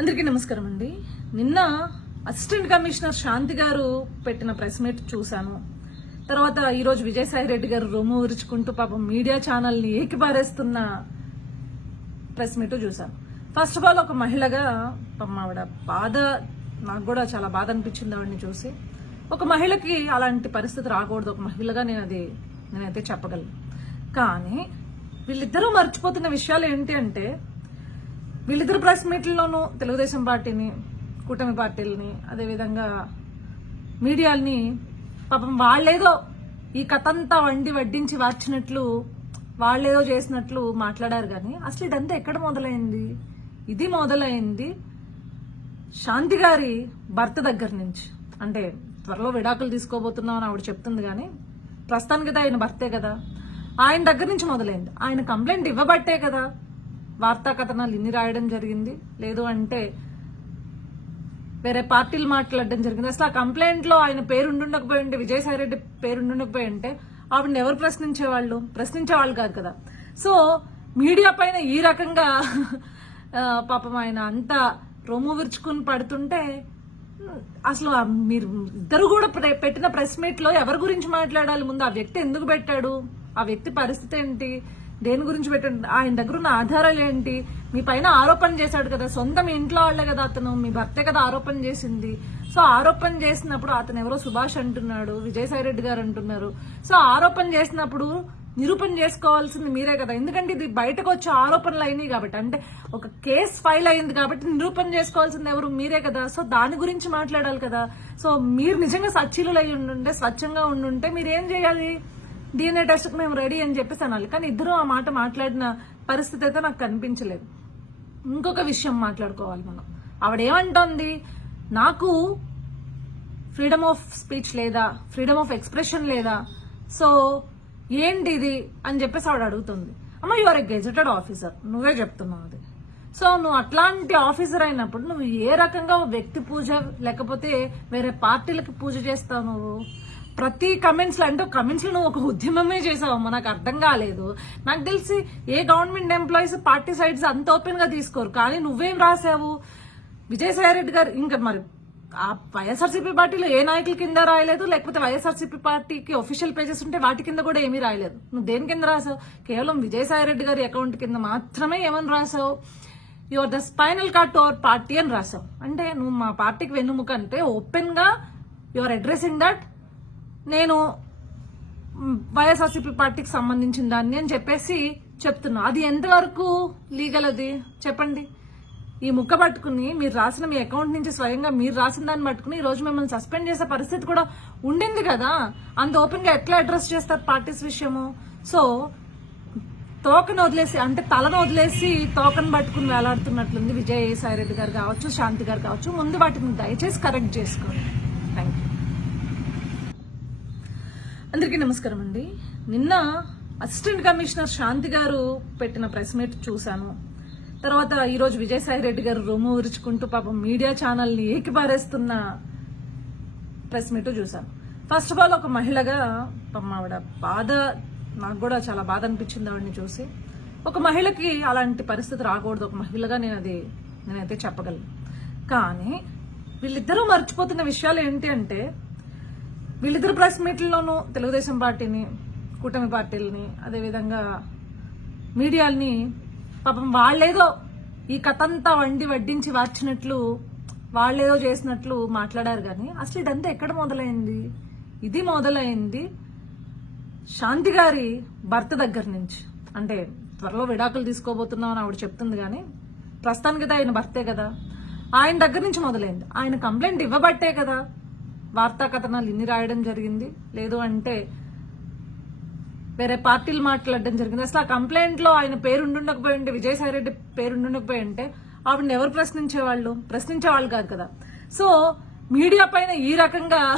అందరికీ నమస్కారం అండి. నిన్న అసిస్టెంట్ కమిషనర్ శాంతి గారు పెట్టిన ప్రెస్ మీట్ చూశాను. తర్వాత ఈరోజు విజయసాయి రెడ్డి గారు రొమ్ము ఉరుచుకుంటూ పాపం మీడియా ఛానల్ని ఏకిపారేస్తున్న ప్రెస్ మీట్ చూశాను. ఫస్ట్ ఆఫ్ ఆల్ ఒక మహిళగా పాపం ఆవిడ బాధ నాకు కూడా చాలా బాధ అనిపించింది ఆవిడని చూసి. ఒక మహిళకి అలాంటి పరిస్థితి రాకూడదు. ఒక మహిళగా నేను అది నేనైతే చెప్పగలను. కానీ వీళ్ళిద్దరూ మర్చిపోతున్న విషయాలు ఏంటి అంటే వీళ్ళిద్దరు ప్రెస్ మీట్లలోనూ తెలుగుదేశం పార్టీని కూటమి పార్టీలని అదేవిధంగా మీడియాల్ని పాపం వాళ్ళేదో ఈ కథంతా వండి వడ్డించి వార్చినట్లు వాళ్ళేదో చేసినట్లు మాట్లాడారు కానీ అసలు ఇదంతా ఎక్కడ మొదలైంది? ఇది మొదలైంది శాంతి గారి భర్త దగ్గర నుంచి. అంటే త్వరలో విడాకులు తీసుకోబోతున్నాం అని ఆవిడ చెప్తుంది కానీ ప్రస్తుతానికి ఆయన భర్తే కదా. ఆయన దగ్గర నుంచి మొదలైంది. ఆయన కంప్లైంట్ ఇవ్వబట్టే కదా. వార్తా కథనాలు ఇన్ని రాయడం జరిగింది. లేదు అంటే వేరే పార్టీలు మాట్లాడడం జరిగింది. అసలు ఆ కంప్లైంట్లో ఆయన పేరు ఉండుండకపోయి ఉంటే విజయసాయి రెడ్డి పేరు ఉండుండకపోయి ఉంటే ఆవిడని ఎవరు ప్రశ్నించేవాళ్ళు? ప్రశ్నించేవాళ్ళు కాదు కదా. సో మీడియా పైన ఈ రకంగా పాపం ఆయన అంతా రొమ్ము విరుచుకుని పడుతుంటే అసలు మీరు ఇద్దరు కూడా పెట్టిన ప్రెస్ మీట్లో ఎవరి గురించి మాట్లాడాలి? ముందు ఆ వ్యక్తి ఎందుకు పెట్టాడు? ఆ వ్యక్తి పరిస్థితి ఏంటి? దేని గురించి పెట్టండి? ఆయన దగ్గర ఉన్న ఆధారాలు ఏంటి? మీ పైన ఆరోపణ చేశాడు కదా. సొంత మీ ఇంట్లో వాళ్ళే కదా అతను. మీ భర్తే కదా ఆరోపణ చేసింది. సో ఆరోపణ చేసినప్పుడు అతను ఎవరో సుభాష్ అంటున్నాడు విజయసాయి రెడ్డి గారు అంటున్నారు. సో ఆరోపణ చేసినప్పుడు నిరూపణ చేసుకోవాల్సింది మీరే కదా. ఎందుకంటే ఇది బయటకు వచ్చే ఆరోపణలు అయినాయి కాబట్టి. అంటే ఒక కేసు ఫైల్ అయింది కాబట్టి నిరూపణ చేసుకోవాల్సింది ఎవరు? మీరే కదా. సో దాని గురించి మాట్లాడాలి కదా. సో మీరు నిజంగా సచ్చీలు అయి ఉండుంటే స్వచ్ఛంగా ఉండుంటే మీరేం చేయాలి? డిఎన్ఏ టెస్ట్ మేము రెడీ అని చెప్పేసి అనాలి. కానీ ఇద్దరు ఆ మాట మాట్లాడిన పరిస్థితి అయితే నాకు కనిపించలేదు. ఇంకొక విషయం మాట్లాడుకోవాలి మనం. ఆవిడ ఏమంటోంది నాకు ఫ్రీడమ్ ఆఫ్ స్పీచ్ లేదా ఫ్రీడమ్ ఆఫ్ ఎక్స్ప్రెషన్ లేదా సో ఏంటి ఇది అని చెప్పేసి ఆవిడ అడుగుతుంది. అమ్మ you are a gazetted officer నువ్వే చెప్తున్నావు అది. సో నువ్వు అట్లాంటి ఆఫీసర్ అయినప్పుడు నువ్వు ఏ రకంగా వ్యక్తి పూజ లేకపోతే వేరే పార్టీలకు పూజ చేస్తావు నువ్వు? ప్రతి కమెంట్స్లో అంటే కమెంట్స్లో నువ్వు ఒక ఉద్యమమే చేసావమ్మా నాకు అర్థం కాలేదు. నాకు తెలిసి ఏ గవర్నమెంట్ ఎంప్లాయీస్ పార్టీ సైడ్స్ అంత ఓపెన్గా తీసుకోరు కానీ నువ్వేం రాసావు? విజయసాయి రెడ్డి గారు ఇంకా మరి ఆ వైఎస్ఆర్సీపీ పార్టీలో ఏ నాయకుల కింద రాయలేదు? లేకపోతే వైఎస్ఆర్సీపీ పార్టీకి ఒఫీషియల్ పేజెస్ ఉంటే వాటి కింద కూడా ఏమీ రాయలేదు. నువ్వు దేని కింద రాసావు? కేవలం విజయసాయి రెడ్డి గారి అకౌంట్ కింద మాత్రమే ఏమని రాసావు? Your the spinal cord to our party అని రాసావు. అంటే నువ్వు మా పార్టీకి వెన్నుముక అంటే ఓపెన్గా యువర్ ఇన్ దట్ నేను వైఎస్ఆర్సీపీ పార్టీకి సంబంధించిన దాన్ని అని చెప్పేసి చెప్తున్నా. అది ఎంతవరకు లీగల్ అది? చెప్పండి. ఈ ముక్క పట్టుకుని మీరు రాసిన మీ అకౌంట్ నుంచి స్వయంగా మీరు రాసిన దాన్ని పట్టుకుని ఈ రోజు మిమ్మల్ని సస్పెండ్ చేసే పరిస్థితి కూడా ఉండింది కదా? అంత ఓపెన్గా ఎట్లా అడ్రస్ చేస్తారు పార్టీస్ విషయము? సో తోకను వదిలేసి అంటే తలను వదిలేసి తోకను పట్టుకుని వేలాడుతున్నట్లుంది విజయ్ సాయిరెడ్డి గారు కావచ్చు శాంతి గారు కావచ్చు. ముందు వాటిని దయచేసి కరెక్ట్ చేసుకోండి థ్యాంక్ యూ అందరికీ నమస్కారం అండి. నిన్న అసిస్టెంట్ కమిషనర్ శాంతి గారు పెట్టిన ప్రెస్ మీట్ చూశాను. తర్వాత ఈరోజు విజయసాయి రెడ్డి గారు రొమ్ము ఉరుచుకుంటూ పాపం మీడియా ఛానల్ని ఏకిపారేస్తున్న ప్రెస్ మీట్ చూశాను. ఫస్ట్ ఆఫ్ ఆల్ ఒక మహిళగా పాపం ఆవిడ బాధ నాకు కూడా చాలా బాధ అనిపించింది ఆవిడని చూసి. ఒక మహిళకి అలాంటి పరిస్థితి రాకూడదు. ఒక మహిళగా నేను అది నేనైతే చెప్పగలను. కానీ వీళ్ళిద్దరూ మర్చిపోతున్న విషయాలు ఏంటి అంటే వీళ్ళిద్దరు ప్రెస్ మీట్లలోనూ తెలుగుదేశం పార్టీని కూటమి పార్టీలని అదేవిధంగా మీడియాల్ని పాపం వాళ్ళేదో ఈ కథంతా వండి వడ్డించి వార్చినట్లు వాళ్ళేదో చేసినట్లు మాట్లాడారు కానీ అసలు ఇదంతా ఎక్కడ మొదలైంది? ఇది మొదలైంది శాంతి గారి భర్త దగ్గర నుంచి. అంటే త్వరలో విడాకులు తీసుకోబోతున్నాం అని ఆవిడ చెప్తుంది కానీ ప్రస్తుతానికి ఆయన భర్తే కదా. ఆయన దగ్గర నుంచి మొదలైంది. ఆయన కంప్లైంట్ ఇవ్వబట్టే కదా వార్తా కథనాలు ఇన్ని రాయడం జరిగింది. లేదు అంటే వేరే పార్టీలు మాట్లాడడం జరిగింది. అసలు ఆ కంప్లైంట్లో ఆయన పేరుండుండకపోయి ఉంటే విజయసాయి రెడ్డి పేరు ఉంటే ఆవిడని ఎవరు ప్రశ్నించేవాళ్ళు? ప్రశ్నించేవాళ్ళు కాదు కదా. సో మీడియా పైన ఈ రకంగా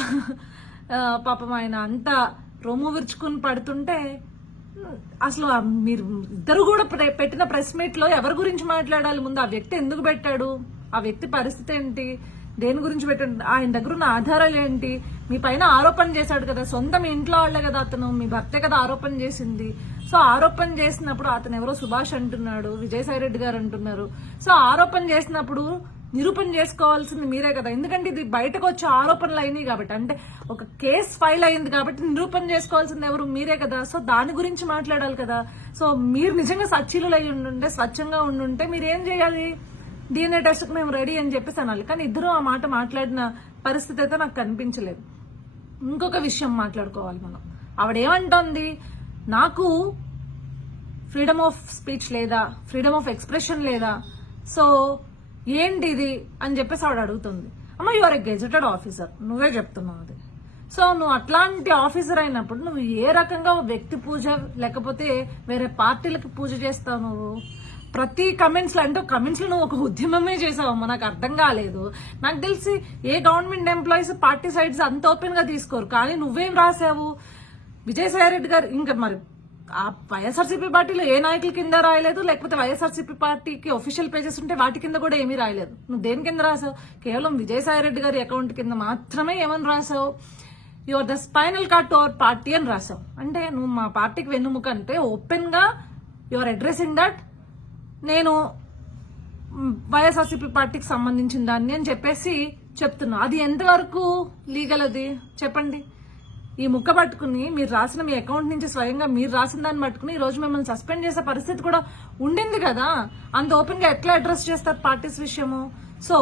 పాపం ఆయన అంతా రొమ్ము విరుచుకుని పడుతుంటే అసలు మీరు ఇద్దరు కూడా ప్రె- పెట్టిన ప్రెస్ మీట్లో ఎవరి గురించి మాట్లాడాలి? ముందు ఆ వ్యక్తి ఎందుకు పెట్టాడు? ఆ వ్యక్తి పరిస్థితి ఏంటి? దేని గురించి పెట్టండి? ఆయన దగ్గర ఉన్న ఆధారాలు ఏంటి? మీ పైన ఆరోపణ చేశాడు కదా సొంతం మీ ఇంట్లో వాళ్ళే కదా అతను మీ భర్తే కదా ఆరోపణ చేసింది. సో ఆరోపణ చేసినప్పుడు అతను ఎవరో సుభాష్ అంటున్నాడు విజయసాయి రెడ్డి గారు అంటున్నారు. సో ఆరోపణ చేసినప్పుడు నిరూపణ చేసుకోవాల్సింది మీరే కదా. ఎందుకంటే ఇది బయటకు వచ్చే ఆరోపణలు అయినాయి కాబట్టి. అంటే ఒక కేసు ఫైల్ అయింది కాబట్టి నిరూపణ చేసుకోవాల్సింది ఎవరు? మీరే కదా. సో దాని గురించి మాట్లాడాలి కదా. సో మీరు నిజంగా సచ్చీలు అయి ఉండుంటే స్వచ్ఛంగా ఉండుంటే మీరు ఏం చేయాలి? డిఎన్ఏ టెస్ట్కి మేము రెడీ అని చెప్పేసి అనాలి. కానీ ఇద్దరు ఆ మాట మాట్లాడిన పరిస్థితి అయితే నాకు కనిపించలేదు. ఇంకొక విషయం మాట్లాడుకోవాలి మనం. ఆవిడేమంటోంది? నాకు ఫ్రీడమ్ ఆఫ్ స్పీచ్ లేదా ఫ్రీడమ్ ఆఫ్ ఎక్స్ప్రెషన్ లేదా సో ఏంటి ఇది అని చెప్పేసి ఆవిడ అడుగుతుంది. అమ్మ you are a gazetted officer నువ్వే చెప్తున్నావు అది. సో నువ్వు అట్లాంటి ఆఫీసర్ అయినప్పుడు నువ్వు ఏ రకంగా వ్యక్తి పూజ లేకపోతే వేరే పార్టీలకి పూజ చేస్తావు నువ్వు? ప్రతి కమెంట్స్లో అంటే కమెంట్స్లో నువ్వు ఒక ఉద్యమమే చేసావమ్మా నాకు అర్థం కాలేదు. నాకు తెలిసి ఏ గవర్నమెంట్ ఎంప్లాయీస్ పార్టీ సైడ్స్ అంత ఓపెన్గా తీసుకోరు. కానీ నువ్వేం రాసావు? విజయసాయి రెడ్డి గారు ఇంకా మరి ఆ వైఎస్ఆర్సీపీ పార్టీలో ఏ నాయకుల కింద రాయలేదు? లేకపోతే వైఎస్ఆర్సీపీ పార్టీకి ఒఫీషియల్ పేజెస్ ఉంటే వాటి కింద కూడా ఏమీ రాయలేదు. నువ్వు దేని కింద రాసావు? కేవలం విజయసాయి రెడ్డి గారి అకౌంట్ కింద మాత్రమే ఏమని రాసావు? Your the spinal cord to our party అని రాసావు. అంటే నువ్వు మా పార్టీకి వెన్నుముక అంటే ఓపెన్గా యువర్ అడ్రస్సింగ్ దట్ నేను వైఎస్ఆర్సీపీ పార్టీకి సంబంధించిన దాన్ని అని చెప్పేసి చెప్తున్నా. అది ఎంతవరకు లీగల్ అది? చెప్పండి. ఈ ముక్క పట్టుకుని మీరు రాసిన మీ అకౌంట్ నుంచి స్వయంగా మీరు రాసిన దాన్ని పట్టుకుని ఈ రోజు మిమ్మల్ని సస్పెండ్ చేసే పరిస్థితి కూడా ఉండింది కదా? అంత ఓపెన్గా ఎట్లా అడ్రస్ చేస్తారు పార్టీస్ విషయము? సో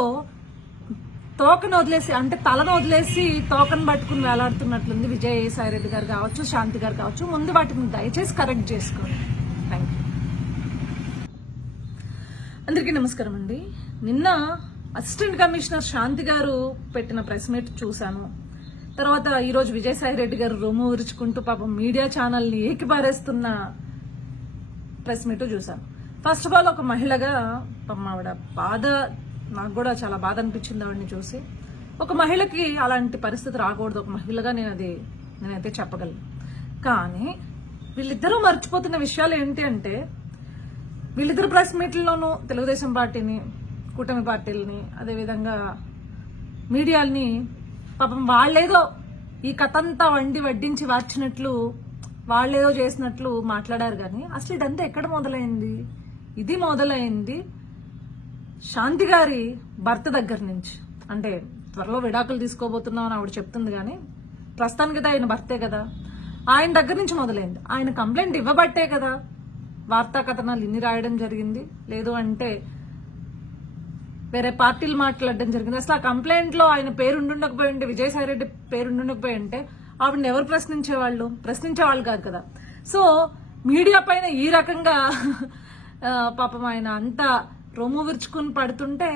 తోకను వదిలేసి అంటే తలను వదిలేసి తోకను పట్టుకుని వేలాడుతున్నట్లుంది విజయసాయి రెడ్డి గారు కావచ్చు శాంతి గారు కావచ్చు. ముందు వాటిని దయచేసి కరెక్ట్ చేసుకోండి థ్యాంక్ యూ అందరికీ నమస్కారం అండి. నిన్న అసిస్టెంట్ కమిషనర్ శాంతి గారు పెట్టిన ప్రెస్ మీట్ చూశాను. తర్వాత ఈరోజు విజయసాయి రెడ్డి గారు రొమ్ము ఊరుచుకుంటూ పాపం మీడియా ఛానల్ని ఏకిపారేస్తున్న ప్రెస్ మీట్ చూశాను. ఫస్ట్ ఆఫ్ ఆల్ ఒక మహిళగా పాపం ఆవిడ బాధ నాకు కూడా చాలా బాధ అనిపించింది ఆవిడని చూసి. ఒక మహిళకి అలాంటి పరిస్థితి రాకూడదు. ఒక మహిళగా నేను అది నేనైతే చెప్పగలను. కానీ వీళ్ళిద్దరూ మర్చిపోతున్న విషయాలు ఏంటి అంటే వీళ్ళిద్దరు ప్రెస్ మీట్లలోనూ తెలుగుదేశం పార్టీని కూటమి పార్టీలని అదేవిధంగా మీడియాల్ని పాపం వాళ్ళేదో ఈ కథంతా వండి వడ్డించి వార్చినట్లు వాళ్ళేదో చేసినట్లు మాట్లాడారు కానీ అసలు ఇదంతా ఎక్కడ మొదలైంది? ఇది మొదలైంది శాంతి గారి భర్త దగ్గర నుంచి. అంటే త్వరలో విడాకులు తీసుకోబోతున్నామని ఆవిడ చెప్తుంది కానీ ప్రస్తుతానికి ఆయన భర్తే కదా. ఆయన దగ్గర నుంచి మొదలైంది. ఆయన కంప్లైంట్ ఇవ్వబట్టే కదా. వార్తా కథనాలు ఇన్ని రాయడం జరిగింది. లేదు అంటే వేరే పార్టీలు మాట్లాడడం జరిగింది. అసలు ఆ కంప్లైంట్లో ఆయన పేరు ఉండుండకపోయి ఉంటే విజయసాయి రెడ్డి పేరు ఉండుండకపోయి ఉంటే ఆవిడని ఎవరు ప్రశ్నించేవాళ్ళు? ప్రశ్నించేవాళ్ళు కాదు కదా. సో మీడియా పైన ఈ రకంగా పాపం ఆయన అంతా రొమ్ము విరుచుకుని పడుతుంటే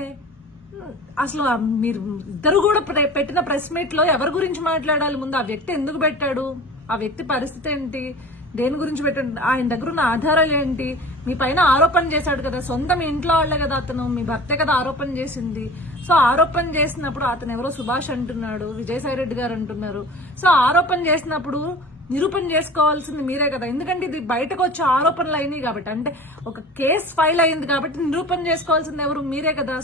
అసలు మీరు ఇద్దరు కూడా పెట్టిన ప్రెస్ మీట్లో ఎవరి గురించి మాట్లాడాలి? ముందు ఆ వ్యక్తి ఎందుకు పెట్టాడు? ఆ వ్యక్తి పరిస్థితి ఏంటి? దేని గురించి పెట్టండి ఆయన దగ్గర ఉన్న ఆధారాలు ఏంటి? మీ పైన ఆరోపణ చేశాడు కదా సొంత మీ ఇంట్లో వాళ్ళే కదా అతను మీ భర్తే కదా ఆరోపణ చేసింది. సో ఆరోపణ చేసినప్పుడు అతను ఎవరో సుభాష్ అంటున్నాడు విజయసాయి రెడ్డి గారు అంటున్నారు. సో ఆరోపణ చేసినప్పుడు నిరూపణ చేసుకోవాల్సింది మీరే కదా. ఎందుకంటే ఇది బయటకు వచ్చే ఆరోపణలు అయినాయి కాబట్టి. అంటే ఒక కేసు ఫైల్ అయింది కాబట్టి నిరూపణ చేసుకోవాల్సింది ఎవరు? మీరే కదా.